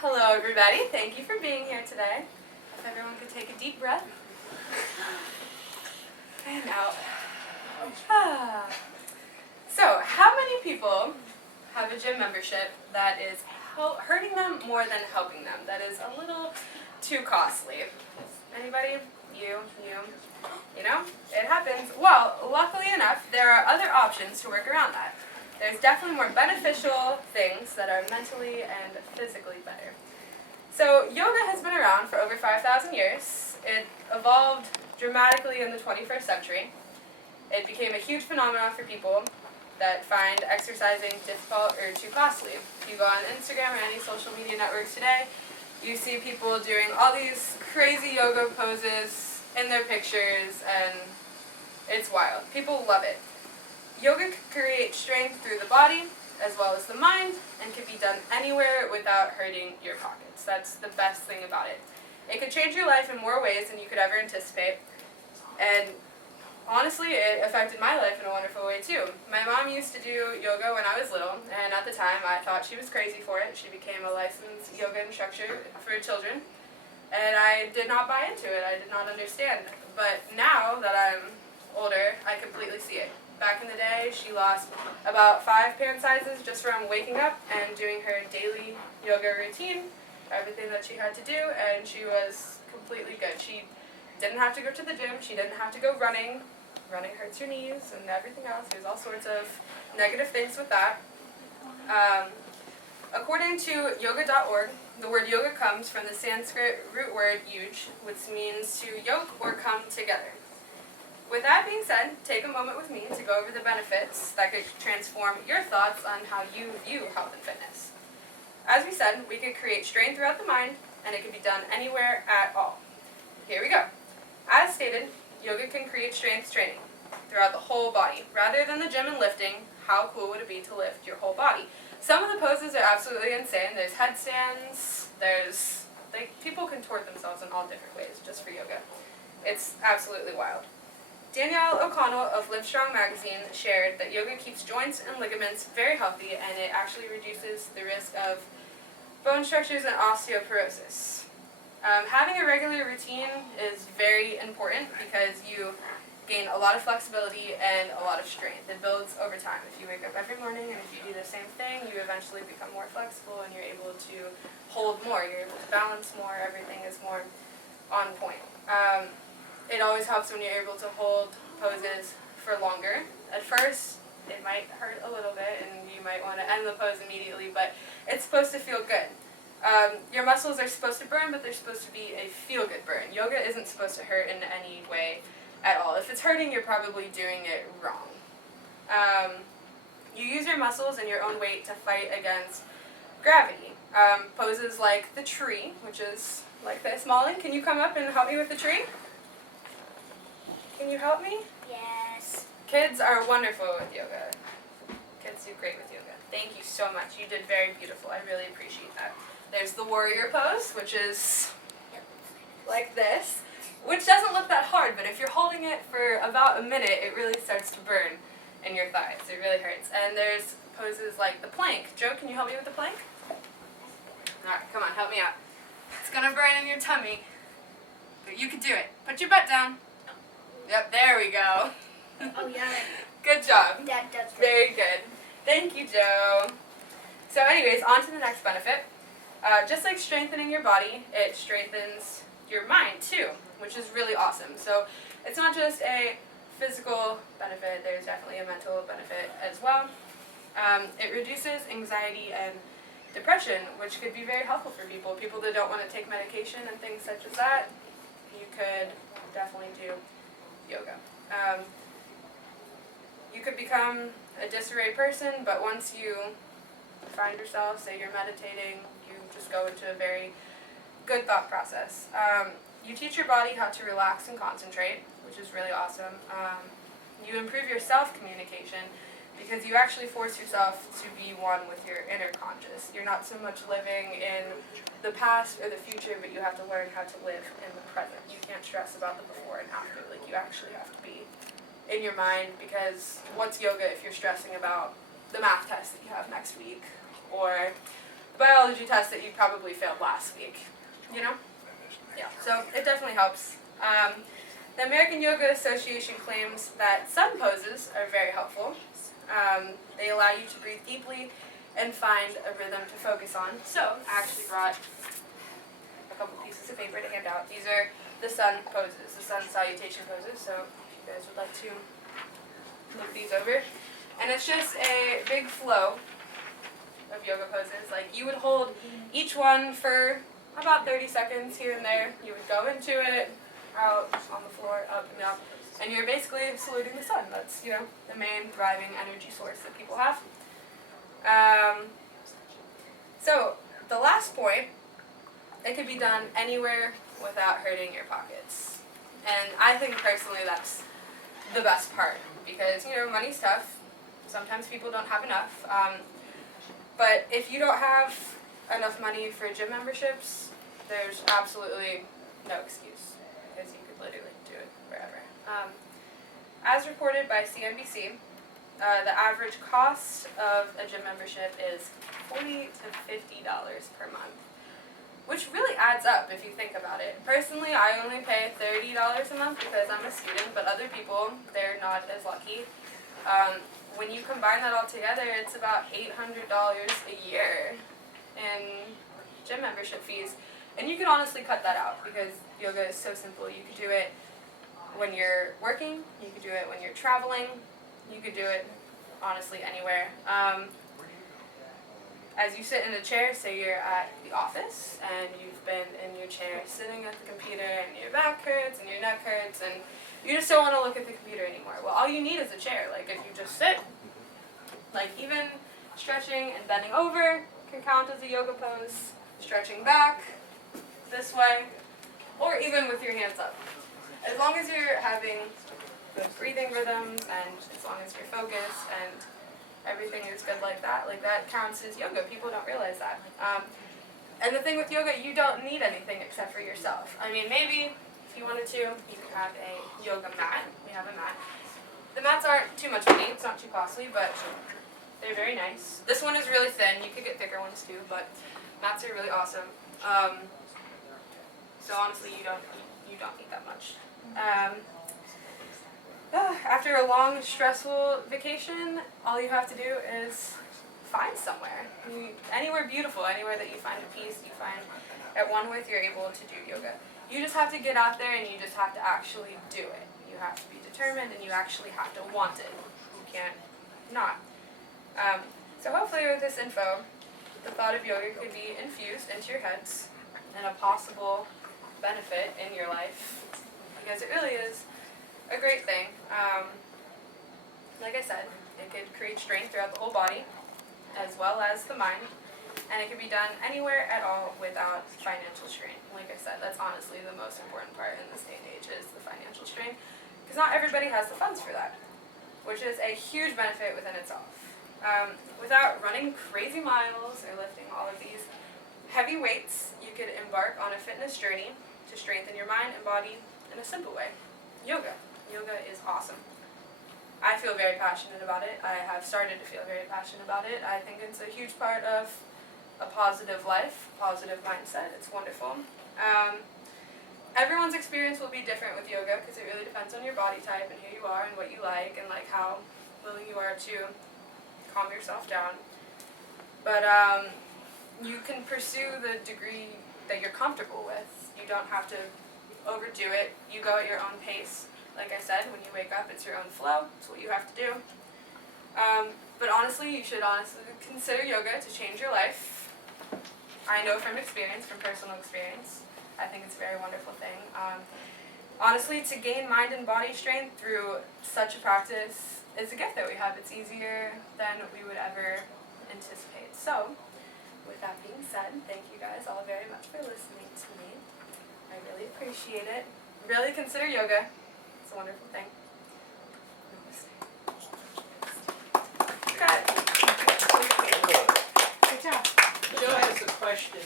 Hello everybody, thank you for being here today. If everyone could take a deep breath. And out. So, how many people have a gym membership that is hurting them more than helping them? That is a little too costly. Anybody? You know, it happens. Well, luckily enough, there are other options to work around that. There's definitely more beneficial things that are mentally and physically better. So yoga has been around for over 5,000 years. It evolved dramatically in the 21st century. It became a huge phenomenon for people that find exercising difficult or too costly. If you go on Instagram or any social media networks today, you see people doing all these crazy yoga poses in their pictures, and it's wild. People love it. Yoga can create strength through the body as well as the mind and can be done anywhere without hurting your pockets. That's the best thing about it. It could change your life in more ways than you could ever anticipate. And honestly, it affected my life in a wonderful way too. My mom used to do yoga when I was little, and at the time I thought she was crazy for it. She became a licensed yoga instructor for children, and I did not buy into it. I did not understand. But now that I'm older, I completely see it. Back in the day, she lost about 5 pant sizes just from waking up and doing her daily yoga routine, everything that she had to do, and she was completely good. She didn't have to go to the gym. She didn't have to go running. Running hurts your knees and everything else. There's all sorts of negative things with that. According to yoga.org, the word yoga comes from the Sanskrit root word yuj, which means to yoke or come together. With that being said, take a moment with me to go over the benefits that could transform your thoughts on how you view health and fitness. As we said, we could create strain throughout the mind, and it could be done anywhere at all. Here we go. As stated, yoga can create strength training throughout the whole body. Rather than the gym and lifting, how cool would it be to lift your whole body? Some of the poses are absolutely insane. There's headstands, people contort themselves in all different ways just for yoga. It's absolutely wild. Danielle O'Connell of Livestrong magazine shared that yoga keeps joints and ligaments very healthy, and it actually reduces the risk of bone structures and osteoporosis. Having a regular routine is very important because you gain a lot of flexibility and a lot of strength. It builds over time. If you wake up every morning and if you do the same thing, you eventually become more flexible and you're able to hold more. You're able to balance more. Everything is more on point. It always helps when you're able to hold poses for longer. At first, it might hurt a little bit and you might want to end the pose immediately, but it's supposed to feel good. Your muscles are supposed to burn, but they're supposed to be a feel-good burn. Yoga isn't supposed to hurt in any way at all. If it's hurting, you're probably doing it wrong. You use your muscles and your own weight to fight against gravity. Poses like the tree, which is like this. Molly, can you come up and help me with the tree? Can you help me? Yes. Kids are wonderful with yoga. Kids do great with yoga. Thank you so much. You did very beautiful. I really appreciate that. There's the warrior pose, which is like this, which doesn't look that hard, but if you're holding it for about a minute, it really starts to burn in your thighs. It really hurts. And there's poses like the plank. Joe, can you help me with the plank? All right, come on, help me out. It's gonna burn in your tummy, but you can do it. Put your butt down. Yep, there we go. Oh, yeah. Good job. That does work. Very good. Thank you, Joe. So anyways, on to the next benefit. Just like strengthening your body, it strengthens your mind too, which is really awesome. So it's not just a physical benefit, there's definitely a mental benefit as well. It reduces anxiety and depression, which could be very helpful for people. People that don't want to take medication and things such as that, you could definitely do yoga. You could become a disarray person, but once you find yourself, say you're meditating, you just go into a very good thought process. You teach your body how to relax and concentrate, which is really awesome. You improve your self-communication because you actually force yourself to be one with your inner conscious. You're not so much living in the past or the future, but you have to learn how to live in the present. You can't stress about the before and after. Like, you actually have to be in your mind, because what's yoga if you're stressing about the math test that you have next week, or biology test that you probably failed last week, you know? Yeah, so it definitely helps. The American Yoga Association claims that sun poses are very helpful. They allow you to breathe deeply and find a rhythm to focus on. So I actually brought a couple pieces of paper to hand out. These are the sun poses, the sun salutation poses. So if you guys would like to look these over. And it's just a big flow of yoga poses. Like you would hold each one for about 30 seconds here and there. You would go into it, out, on the floor, up and down. And you're basically saluting the sun. That's, you know, the main driving energy source that people have. So the last point, it could be done anywhere without hurting your pockets. And I think personally that's the best part because, you know, money's tough. Sometimes people don't have enough. But if you don't have enough money for gym memberships, there's absolutely no excuse because you could literally do it wherever. As reported by CNBC, the average cost of a gym membership is $40 to $50 per month, which really adds up if you think about it. Personally, I only pay $30 a month because I'm a student, but other people, they're not as lucky. When you combine that all together, it's about $800 a year in gym membership fees. And you can honestly cut that out because yoga is so simple. You could do it when you're working, you could do it when you're traveling, you could do it honestly anywhere. As you sit in a chair, say you're at the office and you've been in your chair sitting at the computer and your back hurts and your neck hurts and you just don't want to look at the computer anymore. Well, all you need is a chair. Like if you just sit, like even stretching and bending over can count as a yoga pose, stretching back this way, or even with your hands up. As long as you're having good breathing rhythms and as long as you're focused and everything is good like that counts as yoga. People don't realize that. And the thing with yoga, you don't need anything except for yourself. I mean, maybe if you wanted to, you could have a yoga mat. We have a mat. The mats aren't too much money. It's not too costly, but they're very nice. This one is really thin. You could get thicker ones too, but mats are really awesome. So honestly, you don't need that much. After a long, stressful vacation, all you have to do is find somewhere. Anywhere beautiful, anywhere that you find a peace, you find at one with, you're able to do yoga. You just have to get out there and you just have to actually do it. You have to be determined and you actually have to want it. You can't not. So hopefully with this info, the thought of yoga could be infused into your heads and a possible benefit in your life because it really is a great thing. Like I said, it could create strength throughout the whole body as well as the mind, and it can be done anywhere at all without financial strain. Like I said, that's honestly the most important part in this day and age is the financial strain because not everybody has the funds for that, which is a huge benefit within itself. Without running crazy miles or lifting all of these heavy weights, you could embark on a fitness journey to strengthen your mind and body in a simple way. Yoga. Yoga is awesome. I feel very passionate about it. I have started to feel very passionate about it. I think it's a huge part of a positive life, positive mindset. It's wonderful. Everyone's experience will be different with yoga because it really depends on your body type and who you are and what you like and like how willing you are to calm yourself down. But you can pursue the degree that you're comfortable with. You don't have to overdo it. You go at your own pace. Like I said, when you wake up, it's your own flow. It's what you have to do. But honestly, you should honestly consider yoga to change your life. I know from experience, from personal experience, I think it's a very wonderful thing. Honestly, to gain mind and body strength through such a practice is a gift that we have. It's easier than we would ever anticipate. So, with that being said, thank you guys all very much for listening to me. I really appreciate it. Really consider yoga. It's a wonderful thing. Good job. Joe has a question.